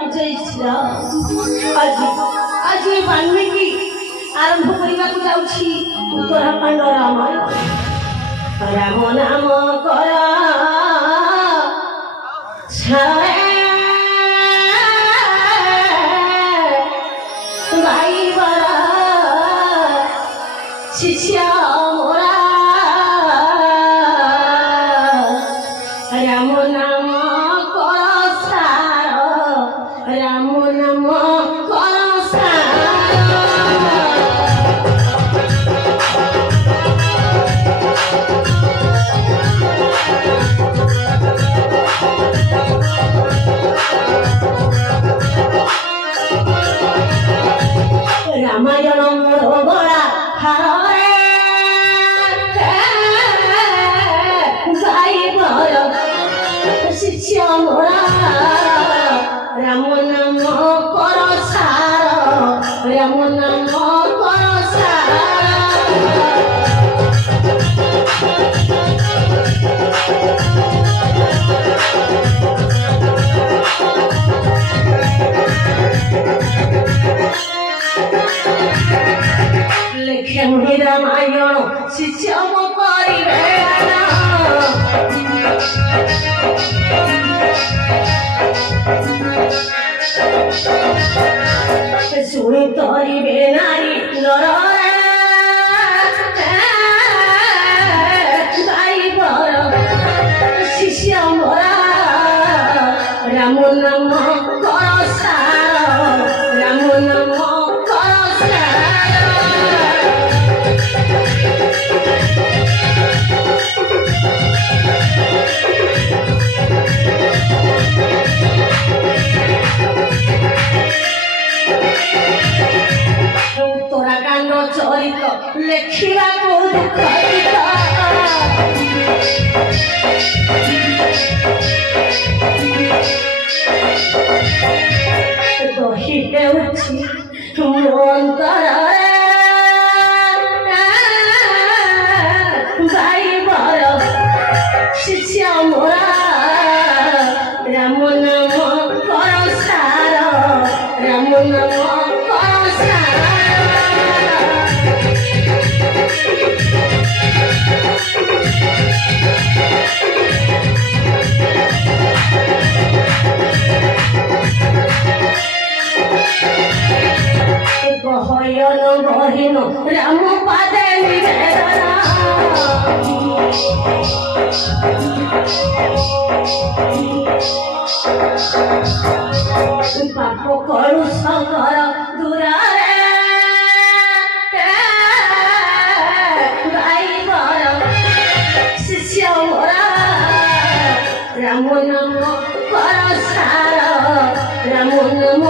जय श्री राम। आज वाल्मीकि आरंभ करने जाऊँगी उत्तराखंड रामायण। राम नाम कर शिष्य मोरा राम नाम कर सार राम नाम कर सार रामायण मोर गला हार शिष्य मोरा राम नाम कर सार राम नाम कर सार लेखे रामायण शिष्य शुणी तोरे नारी नर शिष्य मोरा राम नाम कर सार राम नाम कर सार उत्तराखंड चरित लेखा दही हेउछि अंतर गाइबर शिष्य मोरा राम नाम कर सार राम नाम कर सार गहयन गहिन राम पादे निवेदना पाप कलु संकर दूरारे गाइबर शिष्य मोरा राम नाम कर सार राम नाम